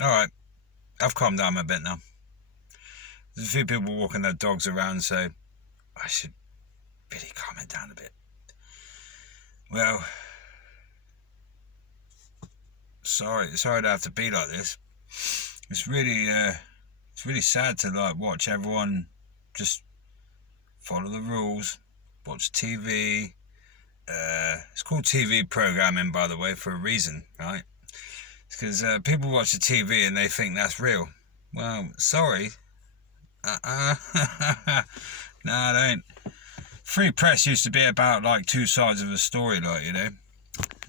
Alright, I've calmed down a bit now. There's a few people walking their dogs around, so I should really calm it down a bit. Well, sorry to have to be like this. It's really sad to watch everyone just follow the rules, watch TV. It's called TV programming, by the way, for a reason, right? It's because people watch the TV and they think that's real. Well, sorry. No, I don't. Free press used to be about two sides of a story, I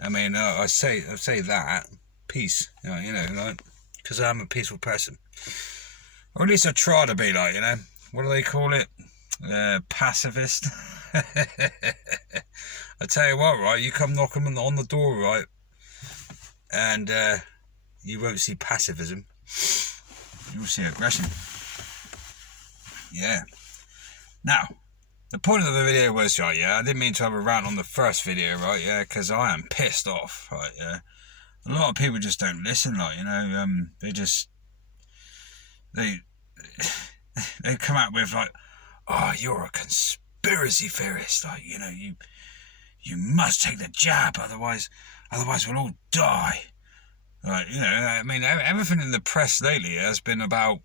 mean, I say that peace, because I'm a peaceful person, or at least I try to be. What do they call it? Pacifist. I tell you what, right? You come knocking on the door, right, and you won't see pacifism. You'll see aggression. Yeah. Now, the point of the video was, right, yeah, I didn't mean to have a rant on the first video, right, yeah, because I am pissed off, right, yeah. A lot of people just don't listen, they come out with, oh, you're a conspiracy theorist, you must take the jab, otherwise we'll all die. Right, I mean, everything in the press lately has been about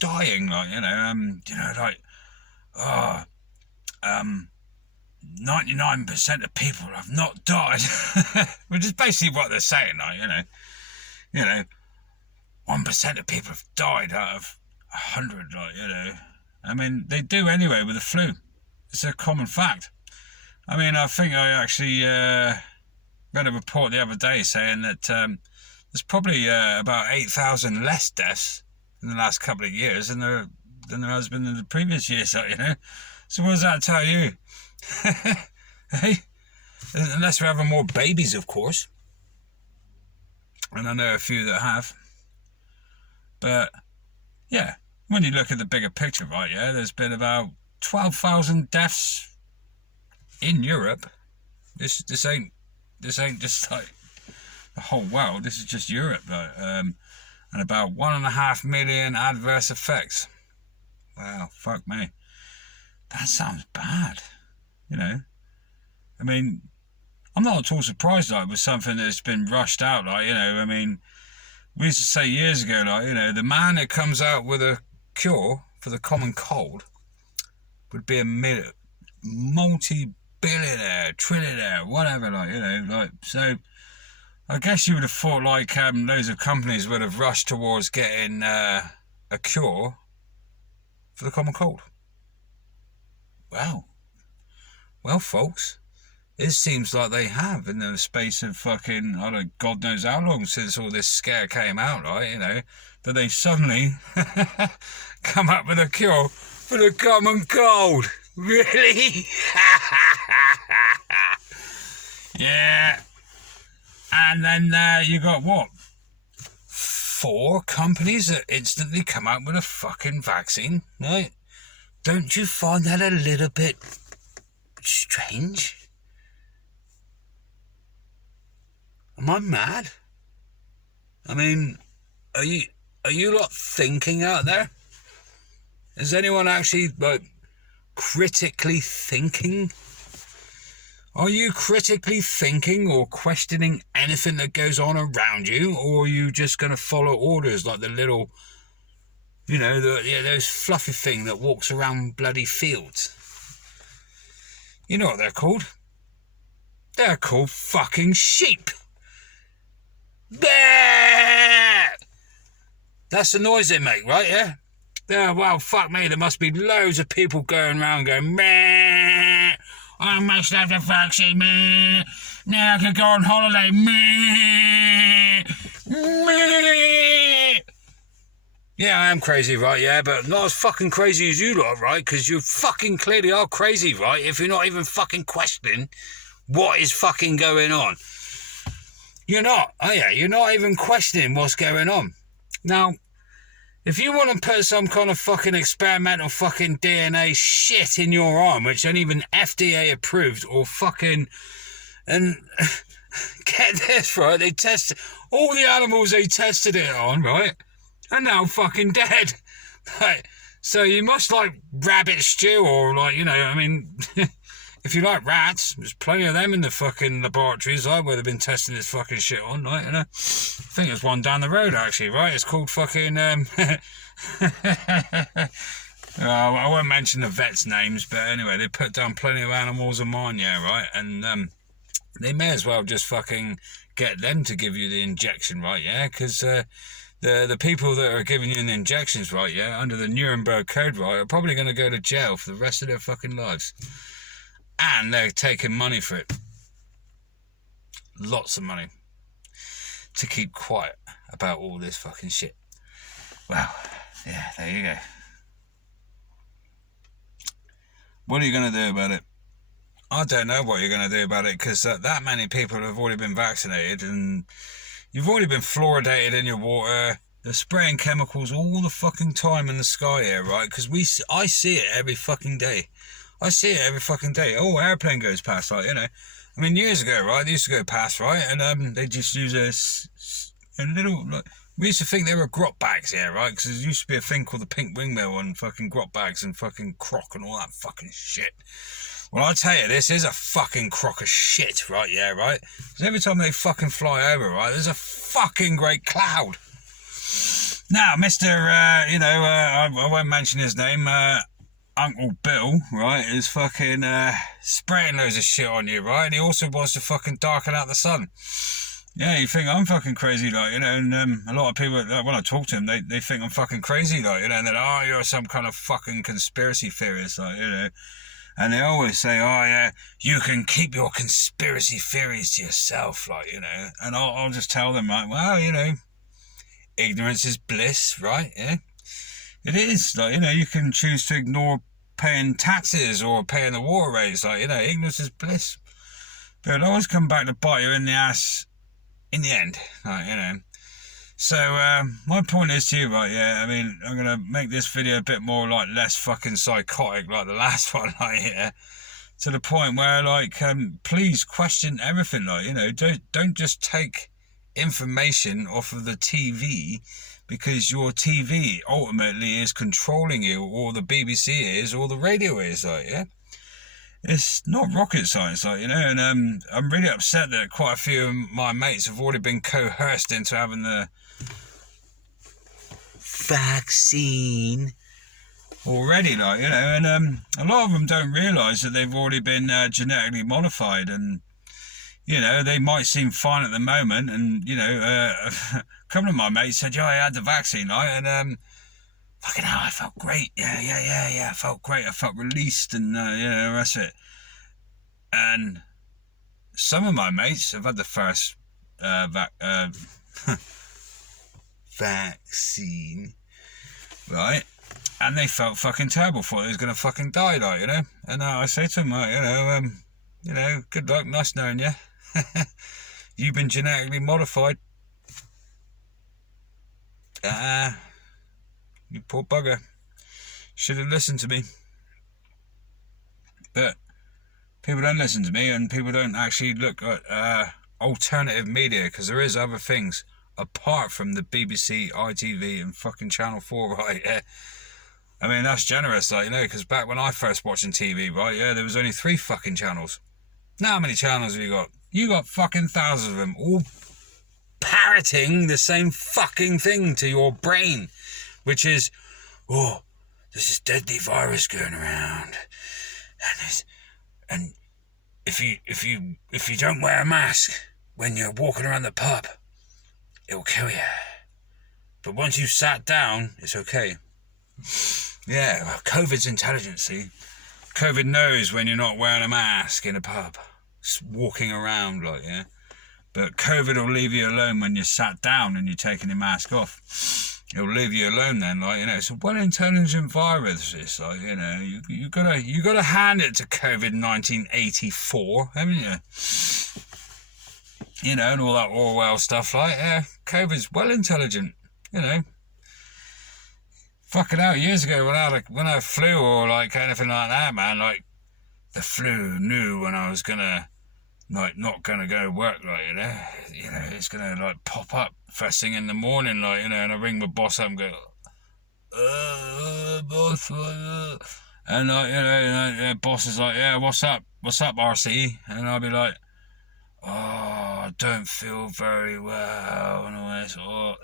dying, 99% of people have not died, which is basically what they're saying, 1% of people have died out of 100, I mean, they do anyway with the flu. It's a common fact. I mean, I think I actually read a report the other day saying that there's probably about 8,000 less deaths in the last couple of years than there has been in the previous years, So what does that tell you? Hey? Unless we're having more babies, of course. And I know a few that have. But, yeah, when you look at the bigger picture, right, yeah, there's been about 12,000 deaths in Europe. This ain't just the whole world. This is just Europe, and about 1.5 million adverse effects. Wow, fuck me. That sounds bad, I mean, I'm not at all surprised, with something that's been rushed out, I mean, we used to say years ago, the man that comes out with a cure for the common cold would be a multi-billionaire, trillionaire, whatever, so I guess you would have thought, loads of companies would have rushed towards getting a cure for the common cold. Well, folks, it seems like they have in the space of fucking, God knows how long since all this scare came out, that they suddenly come up with a cure for the common cold. Really? Yeah. And then you got what? 4 companies that instantly come out with a fucking vaccine, right? Don't you find that a little bit strange? Am I mad? I mean, are you lot thinking out there? Is anyone actually critically thinking? Are you critically thinking or questioning anything that goes on around you, or are you just going to follow orders like the little, those fluffy thing that walks around bloody fields? You know what they're called? They're called fucking sheep. That's the noise they make, right? Yeah. Well, fuck me. There must be loads of people going around going, meh. I must have the vaccine, meh. Now I can go on holiday, meh. Meh. Yeah, I am crazy, right? Yeah, but not as fucking crazy as you lot, right? Because you fucking clearly are crazy, right? If you're not even fucking questioning what is fucking going on. You're not. Oh, yeah, you're not even questioning what's going on. Now, if you want to put some kind of fucking experimental fucking DNA shit in your arm, which ain't even FDA approved or fucking... And Get this, right? They tested all the animals they tested it on, right? Are now fucking dead. Right. So you must like rabbit stew or like, you know, I mean, if you like rats, there's plenty of them in the fucking laboratories, like, where they've been testing this fucking shit on, right? You know? I think there's one down the road, actually, right? It's called fucking, I won't mention the vets' names, but anyway, they put down plenty of animals of mine, yeah, right? And they may as well just fucking get them to give you the injection, right? Yeah, because the people that are giving you the injections, right? Yeah, under the Nuremberg Code, right, are probably going to go to jail for the rest of their fucking lives, and they're taking money for it, lots of money, to keep quiet about all this fucking shit. Well, yeah, there you go. What are you going to do about it? I don't know what you're going to do about it, because that many people have already been vaccinated, and you've already been fluoridated in your water. They're spraying chemicals all the fucking time in the sky here, right? Because I see it every fucking day. I see it every fucking day. Oh, airplane goes past, like, you know. I mean, years ago, right, they used to go past, right, and they just use a little, like, we used to think they were grot bags here, right, because there used to be a thing called the pink windmill and fucking grot bags and fucking crock and all that fucking shit. Well, I'll tell you, this is a fucking crock of shit, right, yeah, right? Because every time they fucking fly over, right, there's a fucking great cloud. Now, Mr., I won't mention his name, Uncle Bill, right, is fucking spraying loads of shit on you, right? And he also wants to fucking darken out the sun. Yeah, you think I'm fucking crazy, like, you know, and a lot of people, when I talk to them, they think I'm fucking crazy, like, you know, and they're like, oh, you're some kind of fucking conspiracy theorist, like, you know. And they always say, oh, yeah, you can keep your conspiracy theories to yourself, like, you know. And I'll just tell them, like, well, you know, ignorance is bliss, right, yeah? It is, like, you know, you can choose to ignore paying taxes or paying the water rates, like, you know, ignorance is bliss. But it'll always come back to bite you in the ass in the end, like, you know. So, my point is to you, right, yeah, I mean, I'm going to make this video a bit more, like, less fucking psychotic, like the last one, like, yeah, to the point where, like, please question everything, like, you know, don't just take information off of the TV, because your TV ultimately is controlling you, or the BBC is, or the radio is, like, yeah. It's not rocket science, like, you know, and I'm really upset that quite a few of my mates have already been coerced into having the vaccine already, like, you know, and a lot of them don't realise that they've already been genetically modified, and, you know, they might seem fine at the moment, and, you know, a couple of my mates said, yeah, I had the vaccine, like, and fucking hell, I felt great, yeah, I felt great, I felt released, and, yeah, the rest of it. And some of my mates have had the first vaccine, right? And they felt fucking terrible, thought they was gonna fucking die, like, you know. And I say to them, like, you know, good luck, nice knowing you. You've been genetically modified. You poor bugger. Should have listened to me. But people don't listen to me, and people don't actually look at alternative media, because there is other things apart from the BBC, ITV, and fucking Channel 4, right? Yeah. I mean, that's generous, like, you know, because back when I first watching TV, right, yeah, there was only 3 fucking channels. Now how many channels have you got? You got fucking thousands of them, all parroting the same fucking thing to your brain, which is, oh, there's this deadly virus going around, and if you don't wear a mask when you're walking around the pub, it'll kill you. But once you've sat down, it's okay. Yeah, well, COVID's intelligent, see? COVID knows when you're not wearing a mask in a pub, just walking around, like, yeah. But COVID will leave you alone when you're sat down and you're taking your mask off. It'll leave you alone then, like, you know. It's a well-intelligent virus, it's like, you know, you gotta hand it to COVID 1984, haven't you? You know, and all that Orwell stuff, like, yeah, COVID's well-intelligent, you know. Fucking hell, years ago when I had flu or like anything like that, man, like, the flu knew when I was gonna like not gonna go to work, like, it's gonna like pop up first thing in the morning, like, and I ring my boss up and go, boss, and like, the boss is like, yeah, what's up, RC, and I'll be like, oh, I don't feel very well, and all this, oh,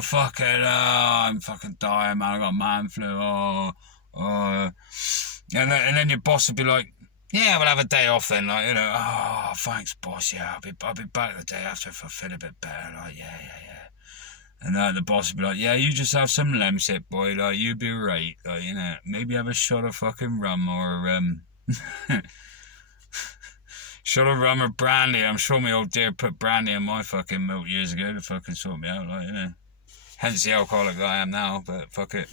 fuck it, I'm fucking dying, man, I got man flu, and then your boss would be like, yeah, we'll have a day off then, like, oh, thanks, boss, yeah, I'll be back the day after if I feel a bit better, like, yeah. And the boss would be like, yeah, you just have some lemsip, boy, like, you be right, like, maybe have a shot of fucking rum or, shot of rum or brandy. I'm sure my old dear put brandy in my fucking milk years ago to fucking sort me out, like, hence the alcoholic that I am now, but fuck it.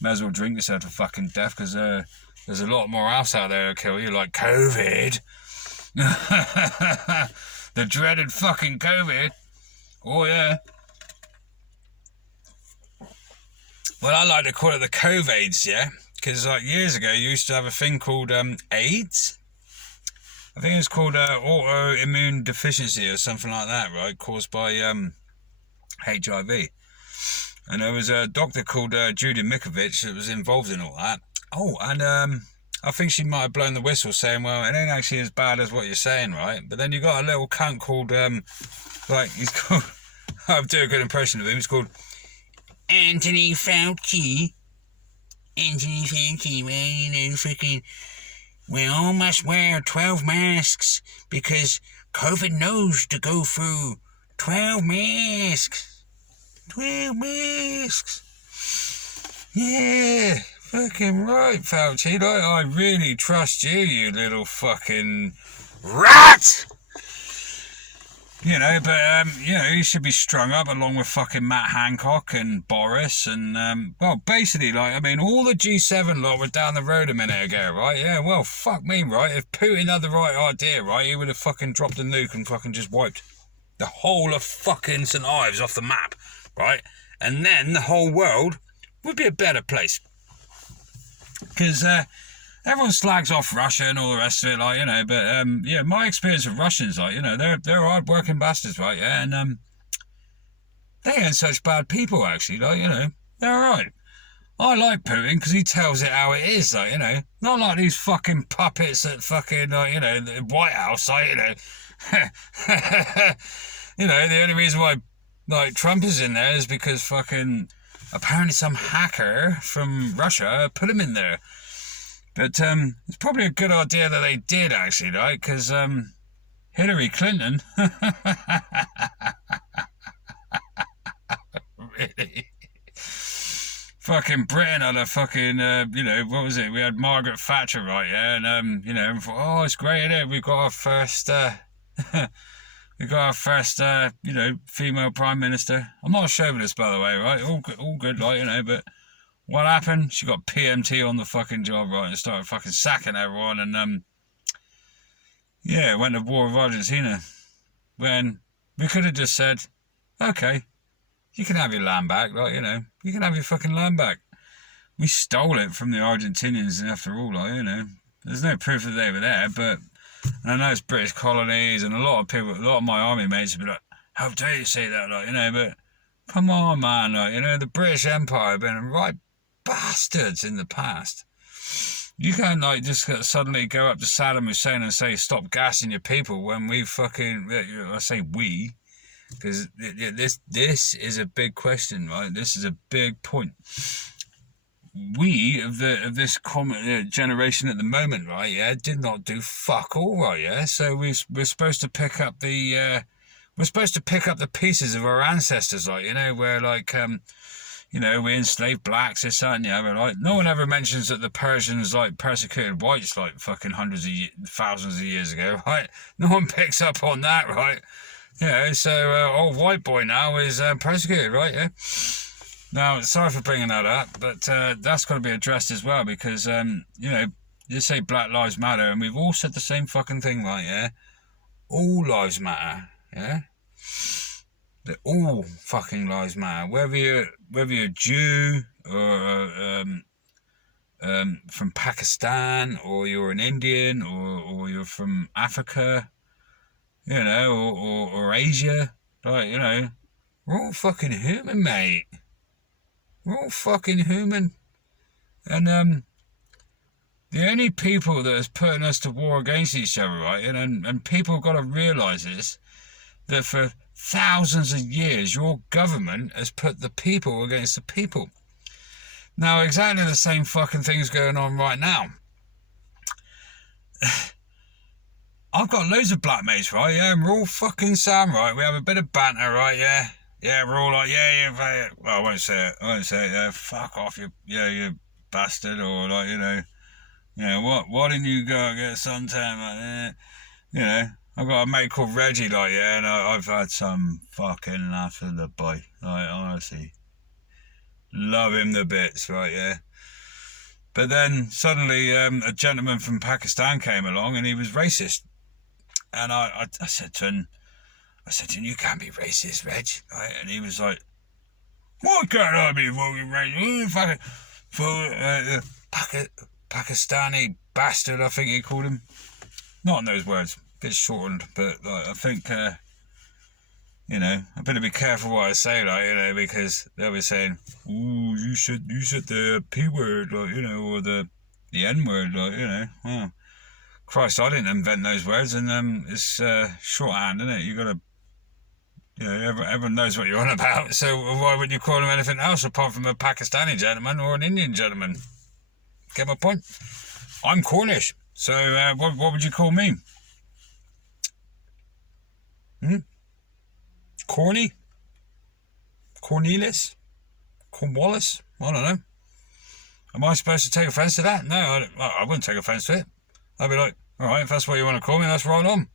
May as well drink yourself to fucking death, because there's a lot more else out there that'll kill you, like COVID. The dreaded fucking COVID. Oh, yeah. Well, I like to call it the COVIDs, yeah? Because, like, years ago, you used to have a thing called AIDS. I think it was called autoimmune deficiency or something like that, right? Caused by HIV. And there was a doctor called Judy Mikovich that was involved in all that. Oh, and I think she might have blown the whistle saying, well, it ain't actually as bad as what you're saying, right? But then you got a little cunt called, he's called, I'll do a good impression of him, he's called Anthony Fauci. Well, freaking, we all must wear 12 masks because COVID knows to go through 12 masks. 12 masks. Yeah, fucking right, Fauci. I really trust you, you little fucking rat! But, you should be strung up along with fucking Matt Hancock and Boris and, basically, all the G7 lot were down the road a minute ago, right? Yeah, well, fuck me, right? If Putin had the right idea, right, he would have fucking dropped a nuke and fucking just wiped the whole of fucking St. Ives off the map, right? And then the whole world would be a better place. Because, everyone slags off Russia and all the rest of it, but my experience of Russians, they're hard-working bastards, right, yeah, and they ain't such bad people, actually, they're alright. I like Putin because he tells it how it is, not like these fucking puppets at fucking, the White House, the only reason why, Trump is in there is because fucking, apparently some hacker from Russia put him in there. But it's probably a good idea that they did, actually, right? Because Hillary Clinton... really? Fucking Britain had a fucking, what was it? We had Margaret Thatcher, right, yeah? And, we thought, oh, it's great, isn't it? We've got our first... female prime minister. I'm not a chauvinist, by the way, right? All good, but... What happened? She got PMT on the fucking job, right, and started fucking sacking everyone, and, went to war with Argentina. When we could have just said, okay, you can have your land back, you can have your fucking land back. We stole it from the Argentinians, after all, There's no proof that they were there, but, and I know it's British colonies, and a lot of my army mates would be like, how dare you say that, but, come on, man, the British Empire have been right bastards in the past. You can't just suddenly go up to Saddam Hussein and say stop gassing your people when we fucking, I say we, because this is a big question, right? This is a big point. We of this common generation at the moment, right? Yeah, did not do fuck all, right? Yeah, so we're supposed to pick up the pieces of our ancestors, where we enslaved blacks, this, that, and the other, right? No one ever mentions that the Persians, persecuted whites, fucking thousands of years ago, right? No one picks up on that, right? So old white boy now is persecuted, right? Yeah. Now, sorry for bringing that up, but that's got to be addressed as well, because, you say Black Lives Matter, and we've all said the same fucking thing, right? Yeah. All lives matter, yeah. That all fucking lives matter, whether you're a Jew or from Pakistan, or you're an Indian, or you're from Africa, you know, or Asia. Like, you know, we're all fucking human, mate. We're all fucking human. And the only people that is putting us to war against each other, right, and people have got to realise this, that for thousands of years your government has put the people against the people. Now, exactly the same fucking thing's going on right now. I've got loads of black mates, right, yeah, and we're all fucking Sam, right, we have a bit of banter, right, yeah, we're all like, yeah, well, I won't say it, yeah, fuck off, you bastard, or like, you know, why didn't you go and get suntan, like, you know, I've got a mate called Reggie, like, yeah, and I've had some fucking laugh in the bite, like, honestly. Love him to bits, right, yeah. But then suddenly a gentleman from Pakistan came along and he was racist. And I said to him, you can't be racist, Reg, right? And he was like, why can't I be fucking racist? Pakistani bastard, I think he called him. Not in those words, a bit shortened, but like, I think, you know, I better be careful what I say, like, you know, because they'll be saying, ooh, you said the P word, like, you know, or the N word, like, you know. Well, Christ, I didn't invent those words, and it's shorthand, isn't it? You got to, you know, everyone knows what you're on about, so why would you call him anything else apart from a Pakistani gentleman or an Indian gentleman? Get my point? I'm Cornish, so what would you call me? Corny? Cornelius? Cornwallis? I don't know. Am I supposed to take offence to that? No, I wouldn't take offence to it. I'd be like, alright, if that's what you want to call me, that's right on.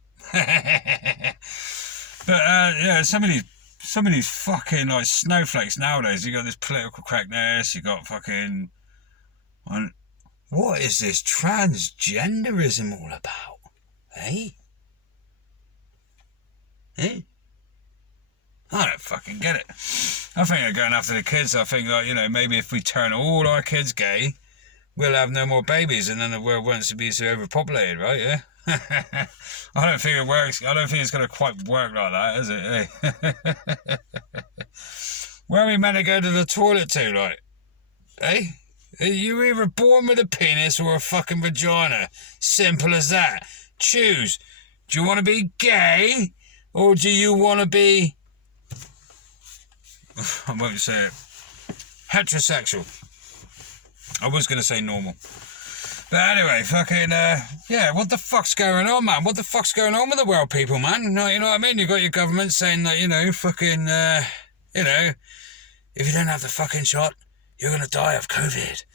But, yeah, some of these fucking, like, snowflakes nowadays. You got this political correctness, you got fucking... What is this transgenderism all about? Eh? Eh? I don't fucking get it. I think they're going after the kids. I think, like, you know, maybe if we turn all our kids gay, we'll have no more babies, and then the world won't be so overpopulated, right? Yeah. I don't think it works. I don't think it's going to quite work like that, is it? Eh? Where are we meant to go to the toilet to, like? Eh? You're either born with a penis or a fucking vagina. Simple as that. Choose. Do you want to be gay, or do you want to be... I won't say it. Heterosexual. I was going to say normal. But anyway, fucking, yeah, what the fuck's going on, man? What the fuck's going on with the world, people, man? No, you know what I mean? You got your government saying that, you know, fucking, you know, if you don't have the fucking shot, you're going to die of COVID.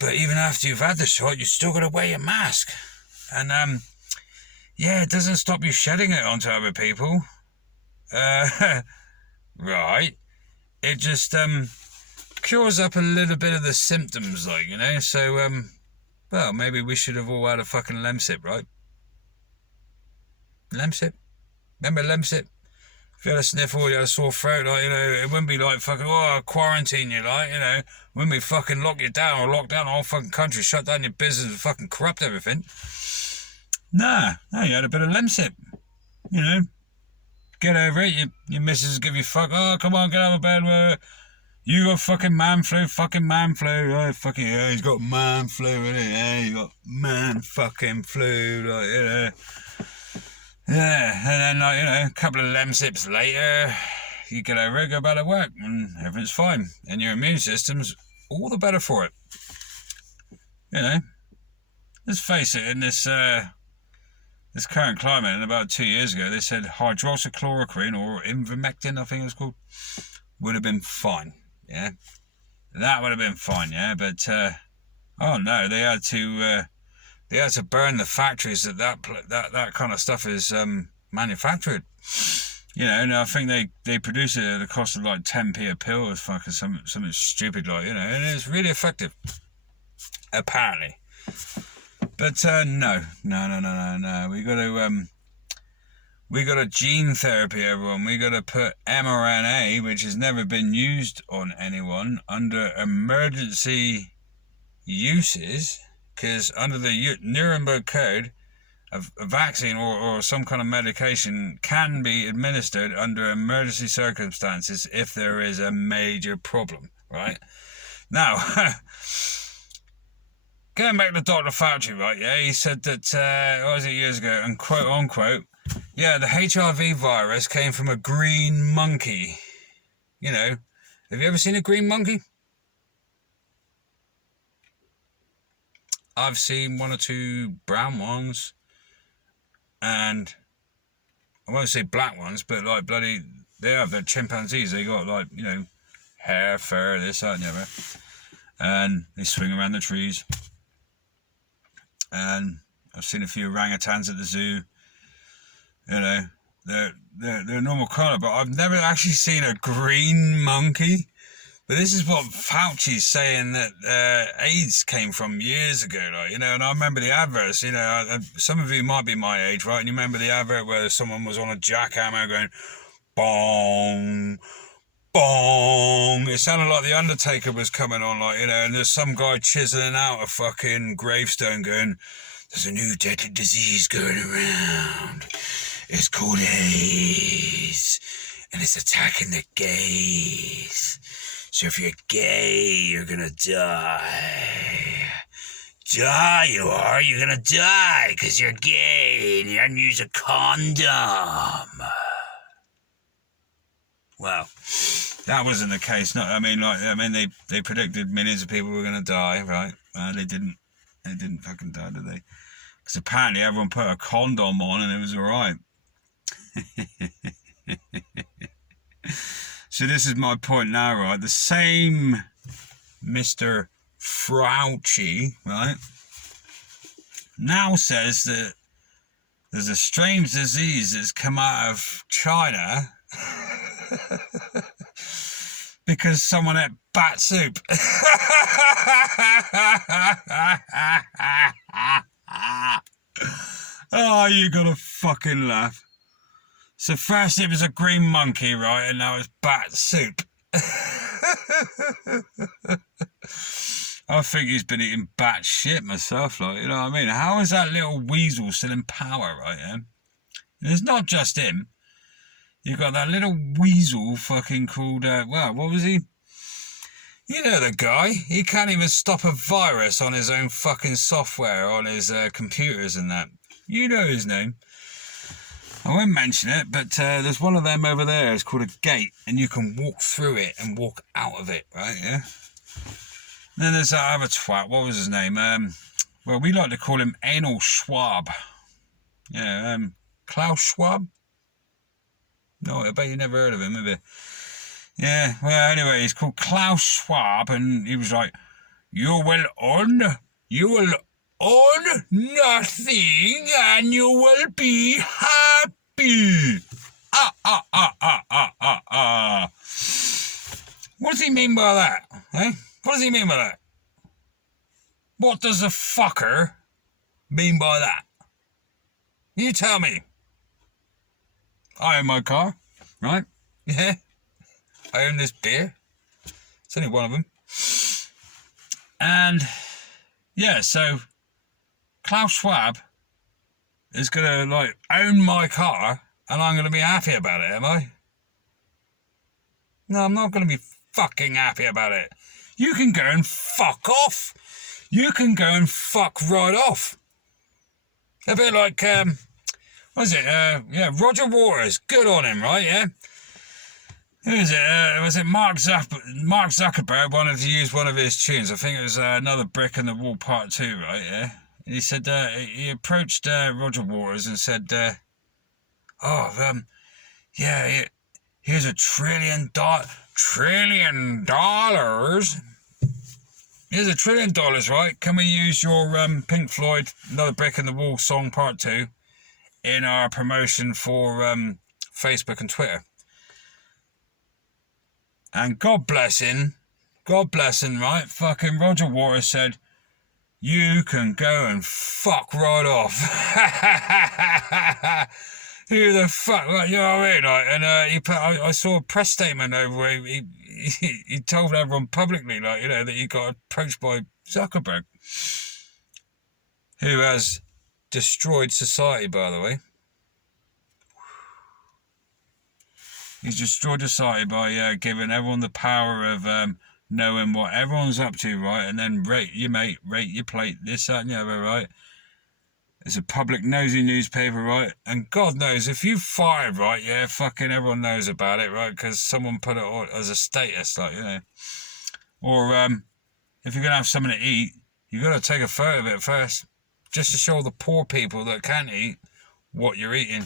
But even after you've had the shot, you still got to wear your mask. And, yeah, it doesn't stop you shedding it onto other people. Right. It just, cures up a little bit of the symptoms, like, you know, so, well, maybe we should have all had a fucking Lemsip, right? Lemsip? Remember Lemsip? If you had a sniffle, you had a sore throat, like, you know, it wouldn't be like fucking, oh, quarantine you, like, you know, wouldn't be fucking lock you down or lock down the whole fucking country, shut down your business and fucking corrupt everything. Nah, no, you had a bit of Lemsip, you know, get over it, your missus give you fuck, oh, come on, get out of bed, you got fucking man flu, oh, fucking, yeah, he's got man flu, isn't he? Yeah, he's got man fucking flu, like, you know. Yeah, and then, like, you know, a couple of Lemsips later, you get over it, go back to work, and everything's fine. And your immune system's all the better for it. You know, let's face it, in this current climate, and about 2 years ago, they said hydroxychloroquine, or ivermectin, I think it was called, would have been fine. Yeah, that would have been fine. Yeah, but oh no, they had to burn the factories that kind of stuff is manufactured. You know, and I think they produce it at a cost of like 10p a pill or fucking something stupid, like, you know, and it's really effective, apparently. But no. We got to We got a gene therapy, everyone. We got to put mRNA, which has never been used on anyone, under emergency uses, because under the Nuremberg Code, a vaccine or some kind of medication can be administered under emergency circumstances if there is a major problem, right? Now, going back to Dr. Fauci, right, yeah, he said that, what was it, years ago, and quote unquote, yeah, the HIV virus came from a green monkey. You know, have you ever seen a green monkey? I've seen one or two brown ones, and I won't say black ones, but like bloody, they have their chimpanzees. They got like, you know, hair, fur, this, that, and the other, and they swing around the trees. And I've seen a few orangutans at the zoo. You know, they're normal colour, but I've never actually seen a green monkey. But this is what Fauci's saying that AIDS came from years ago, like, you know, and I remember the adverts, you know, some of you might be my age, right, and you remember the advert where someone was on a jackhammer going, bong, bong. It sounded like the Undertaker was coming on, like, you know, and there's some guy chiseling out a fucking gravestone going, there's a new deadly disease going around. It's called AIDS, and it's attacking the gays. So if you're gay, you're gonna die. Die, you are. You're gonna die because you're gay and you haven't used a condom. Well, that wasn't the case. They predicted millions of people were gonna die, right? They didn't. They didn't fucking die, did they? Because apparently everyone put a condom on and it was all right. So this is my point now, right? The same Mr. Fauci, right, now says that there's a strange disease that's come out of China because someone ate bat soup. Oh, you gotta fucking laugh. So first it was a green monkey, right, and now it's bat soup. I think he's been eating bat shit myself, like, you know what I mean? How is that little weasel still in power, right, yeah? And it's not just him. You've got that little weasel fucking called, what was he? You know the guy. He can't even stop a virus on his own fucking software, on his computers and that. You know his name. I won't mention it, but there's one of them over there. It's called a gate, and you can walk through it and walk out of it, right, yeah? And then there's that other twat. What was his name? Well, we like to call him Anal Schwab. Yeah, Klaus Schwab? No, I bet you never heard of him, have you? Yeah, well, anyway, he's called Klaus Schwab, and he was like, you will own nothing, and you will be happy. What does he mean by that, eh? What does he mean by that? What does the fucker mean by that? You tell me. I own my car, right? Yeah. I own this beer. It's only one of them. And, yeah, so Klaus Schwab is going to, like, own my car and I'm going to be happy about it, am I? No, I'm not going to be fucking happy about it. You can go and fuck off. You can go and fuck right off. A bit like, what is it? Yeah, Roger Waters. Good on him, right? Yeah. Who is it? Was it Mark Zuckerberg wanted to use one of his tunes? I think it was Another Brick in the Wall Part 2, right? Yeah. And he said he approached Roger Waters and said, yeah, here's $1 trillion. Here's $1 trillion, right? Can we use your Pink Floyd Another Brick in the Wall song Part 2 in our promotion for Facebook and Twitter? And God bless him, right? Fucking Roger Waters said, you can go and fuck right off. Who the fuck, like, you know what I mean? Like, and he put, I saw a press statement over where he told everyone publicly, like, you know, that he got approached by Zuckerberg, who has destroyed society, by the way. He's destroyed society by giving everyone the power of knowing what everyone's up to, right? And then rate your mate, rate your plate, this, that, and the other, right? It's a public nosy newspaper, right? And God knows, if you fired, right, yeah, fucking everyone knows about it, right? Because someone put it on as a status, like, you know. Or if you're going to have something to eat, you got to take a photo of it first, just to show the poor people that can't eat what you're eating.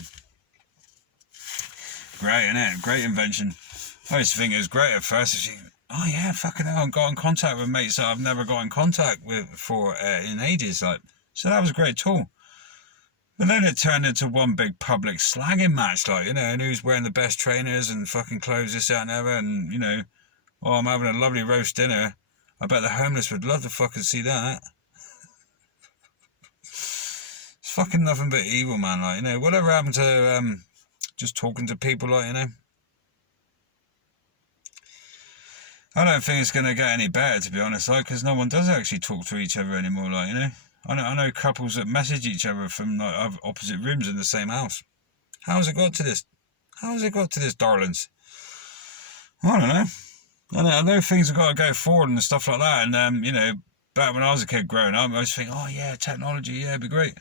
Great, innit? Great invention. I used to think it was great at first. I think, oh yeah, fucking hell, I got in contact with mates that I've never got in contact with for in ages, like. So that was a great tool. But then it turned into one big public slagging match, like, you know, and who's wearing the best trainers and fucking clothes, this, that, and ever, and, you know, oh, I'm having a lovely roast dinner. I bet the homeless would love to fucking see that. It's fucking nothing but evil, man, like, you know, whatever happened to just talking to people, like, you know? I don't think it's going to get any better, to be honest, like, because no one does actually talk to each other anymore, like, you know? I know couples that message each other from like opposite rooms in the same house. How's it got to this? How's it got to this, darlings? I don't know. I know things have got to go forward and stuff like that. And you know, back when I was a kid growing up, I was thinking, oh yeah, technology, yeah, it'd be great.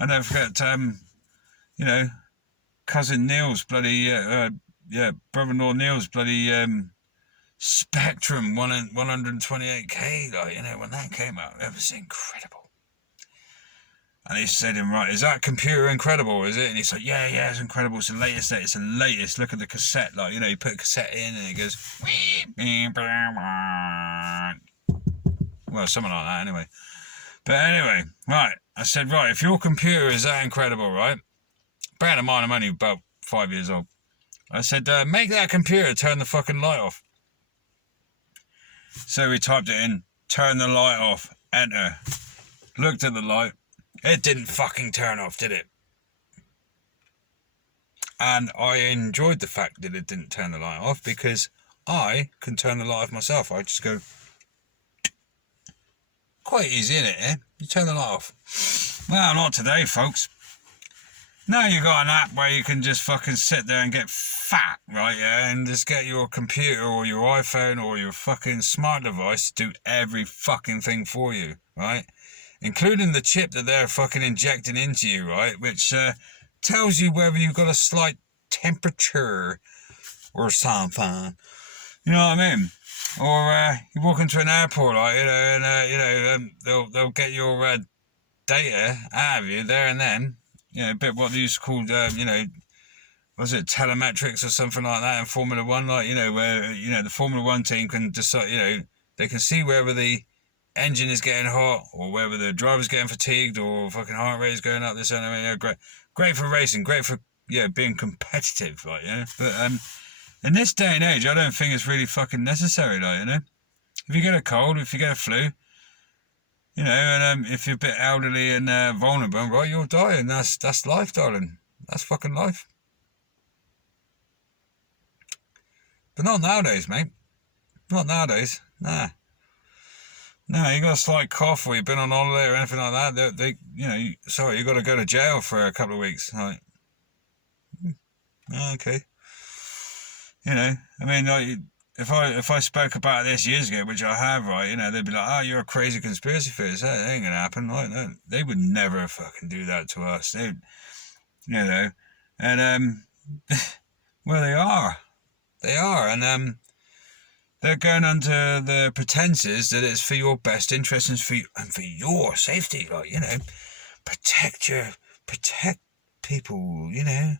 I never forget, you know, cousin Neil's bloody, brother-in-law Neil's bloody Spectrum 128K, like, you know, when that came out, it was incredible. And he said to him, right, is that computer incredible, is it? And he's like, yeah, it's incredible. It's the latest. It's the latest. Look at the cassette. Like, you know, you put a cassette in and it goes, well, something like that anyway. But anyway, right, I said, right, if your computer is that incredible, right, bear in mind I'm only about 5 years old. I said, make that computer turn the fucking light off. So we typed it in, turn the light off, enter. Looked at the light. It didn't fucking turn off, did it? And I enjoyed the fact that it didn't turn the light off because I can turn the light off myself. I just go... Quite easy, isn't it, eh? You turn the light off. Well, not today, folks. Now you got an app where you can just fucking sit there and get fat, right, yeah? And just get your computer or your iPhone or your fucking smart device to do every fucking thing for you, right? Including the chip that they're fucking injecting into you, right? Which tells you whether you've got a slight temperature or something. You know what I mean? Or you walk into an airport, like, you know, and they'll get your data out of you there and then. You know, a bit what they used to call, you know, was it telemetrics or something like that in Formula One? Like, you know, where, you know, the Formula One team can decide, you know, they can see whether the engine is getting hot or whether the driver's getting fatigued or fucking heart rate is going up, this and that. You know, great for racing, great for, yeah, being competitive, like, you know. But in this day and age, I don't think it's really fucking necessary, like, you know. If you get a cold, if you get a flu, you know, and if you're a bit elderly and vulnerable, right, you'll die, and that's life, darling. That's fucking life. But not nowadays, mate. Not nowadays. Nah. No, you got a slight cough or you've been on holiday or anything like that. They you know, you got to go to jail for a couple of weeks. Like, okay. You know, I mean, like, if I spoke about this years ago, which I have, right, you know, they'd be like, oh, you're a crazy conspiracy theorist. That ain't gonna happen. Like, no, they would never fucking do that to us. They, you know, and well, they are, and they're going under the pretenses that it's for your best interest and for your safety, like, you know, protect people, you know.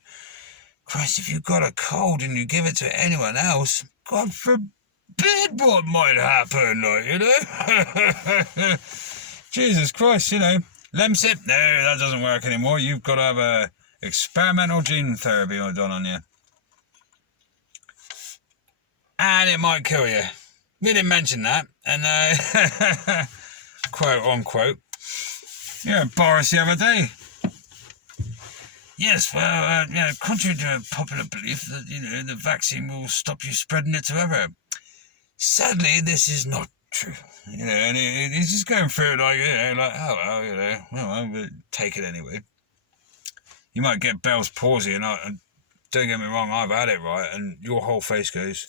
Christ, if you've got a cold and you give it to anyone else, God forbid what might happen, like, you know. Jesus Christ, you know. Lemsip, no, that doesn't work anymore. You've got to have a experimental gene therapy done on you. And it might kill you. We didn't mention that. And, quote unquote. Yeah, Boris the other day. Yes, well, contrary to popular belief that, the vaccine will stop you spreading it to everyone. Sadly, this is not true. And he's just going through it like, oh, well, but take it anyway. You might get Bell's palsy, and don't get me wrong, I've had it, right, and your whole face goes,